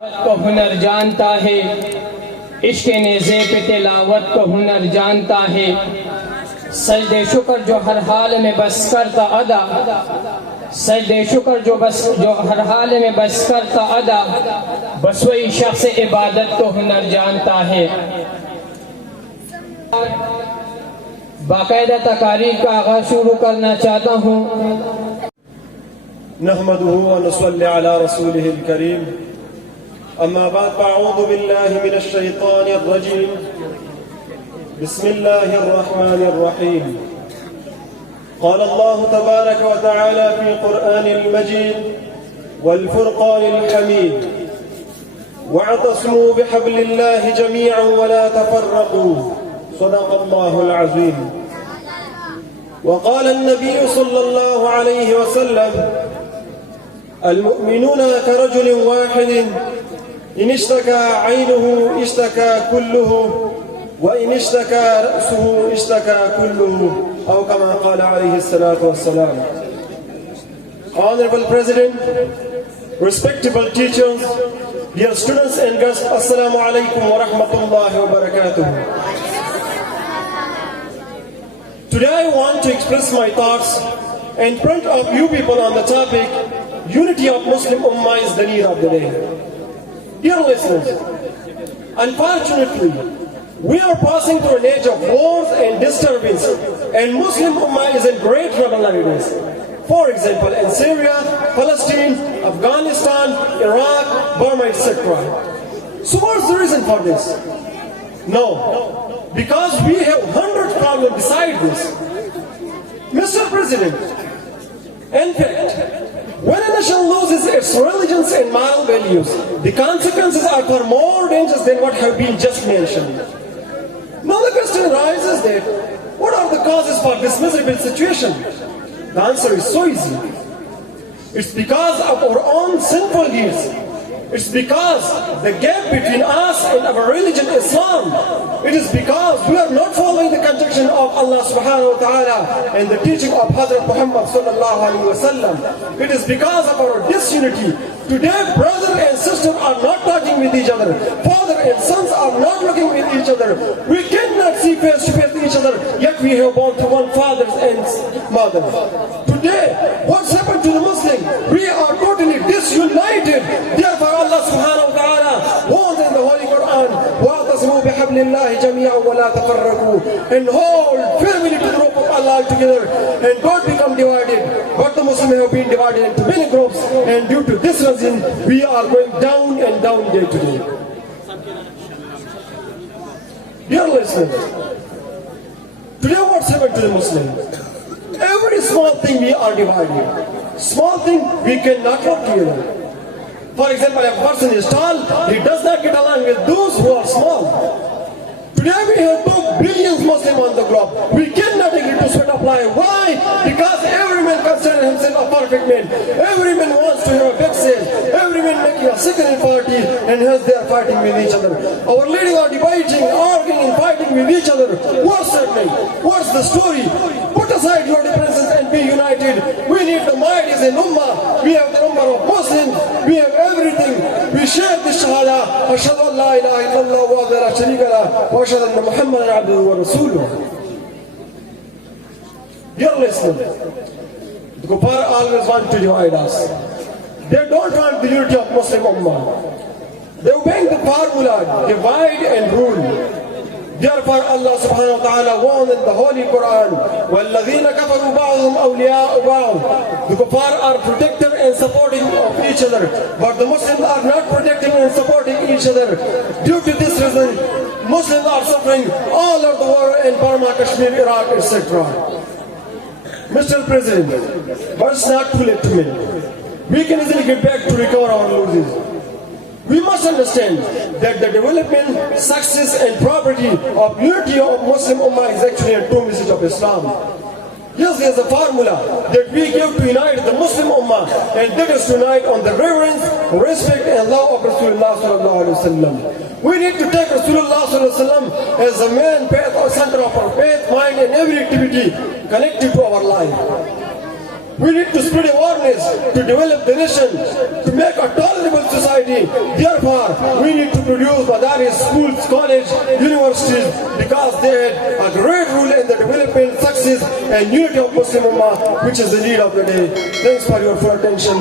को हुनर जानता है, इश्क नेज़े पे तिलावत को हुनर जानता है। सजदे शुक्र जो हर हाल में बस करता अदा, सजदे शुक्र जो हर हाल में बस करता अदा, बस वही शख्स इबादत को हुनर जानता है। बाकायदा तकारीर का आगाज़ शुरू करना चाहता हूँ। नहमदुहु व नसल्ली अला रसूलिहिल करीम। अम्मा बाद फ़अऊज़ु बिल्लाहि मिनश शैतानिर रजीम। बिस्मिल्लाहिर रहमानिर रहीम। क़ाल अल्लाहु तबारक व तआला फ़ी क़ुरआनिल मजीद वल फ़ुरक़ानिल हमीद वअतसिमू बिहब्लिल्लाहि जमीअन व ला तफ़र्रक़ू। सदक़ल्लाहुल अज़ीम। वक़ाल अन्नबी सल्लल्लाहु अलैहि वसल्लम المؤمنون كرجل واحد إن اشتكى عينه اشتكى كله وإن اشتكى رأسه اشتكى كله أو كما قال عليه الصلاة والسلام. Honorable President, respectable teachers, dear students and guests, Assalamu alaikum wa rahmatullahi wa barakatuh. Today I want to express my thoughts in front of you people on the topic Unity of Muslim Ummah is the need of the day. Dear listeners, unfortunately, we are passing through an age of wars and disturbance, and Muslim Ummah is in great trouble nowadays. For example, in Syria, Palestine, Afghanistan, Iraq, Burma, etc. So what's the reason for this? No, because we have hundreds of problems beside this. Mr. President, in fact, when a nation loses its religions and moral values, the consequences are far more dangerous than what have been just mentioned. Now the question arises that, what are the causes for this miserable situation? The answer is so easy. It's because of our own sinful deeds. It's because the gap between us and our religion, Islam. It is because we are not following the conjunction of Allah subhanahu wa ta'ala and the teaching of Hazrat Muhammad sallallahu alaihi wasallam. It is because of our disunity. Today, brother and sister are not talking with each other. Father and sons are not looking with each other. We cannot see face to face each other, yet we have born to one father and mother. Today, what's happened to the Muslim? We are totally disunited. Therefore, Allah subhanahu wa ta'ala warns in the Holy Quran, وَاعْتَصِمُوا بِحَبْلِ اللَّهِ جَمِيعًا وَلَا تَفَرَّقُوا, and hold firmly to the rope of Allah together, and don't become divided. But the Muslims have been divided into many groups, and due to this reason, we are going down and down day to day. Dear listeners, today what's happened to the Muslims? Every small thing we are divided. Small thing we cannot work together. For example, if a person is tall, he does not get along with those who are small. Today we have 2 billion Muslims on the globe. We cannot agree to sweat apply. Why? Because every man considers himself a perfect man. Every man wants to have a big sale. Every man making a second party, and hence they are fighting with each other. Our leaders are debating, arguing and fighting with each other. What's happening? What's the story? Put aside your differences and be united. We need the might as an ummah. We have the number of Muslims. We have everything. We share this shahada. Ashhadu an la ilaha illallah wa la sharika lahu wa ashhadu anna Muhammadan abduhu wa rasuluhu. Dear listeners, the kuffar always want to divide us. They don't want the unity of Muslim ummah. They obey the formula, divide and rule. Therefore Allah subhanahu wa ta'ala warned in the Holy Quran, وَالَّذِينَ كَفَرُوا بَعْضُهُمْ أَوْلِيَاءُ بَعْضٍ. The kuffar are protective and supporting of each other, but the Muslims are not protecting and supporting each other. Due to this reason, Muslims are suffering all over the world in Burma, Kashmir, Iraq, etc. Mr. President, but it's not too late to mend. We can easily get back to recover our losses. We must understand that the development, success and property of unity of Muslim Ummah is actually a true message of Islam. Yes, there's a formula that we give to unite the Muslim Ummah, and that is to unite on the reverence, respect and love of Rasulullah sallallahu alaihi wasallam. We need to take Rasulullah sallallahu alaihi wasallam as the main path or center of our faith, mind and every activity connected to our life. We need to spread awareness to develop the nation, to make a tolerable society. Therefore, we need to produce madaris, schools, colleges, universities, because they had a great role in the development, success, and unity of Muslim Ummah, which is the need of the day. Thanks for your full attention.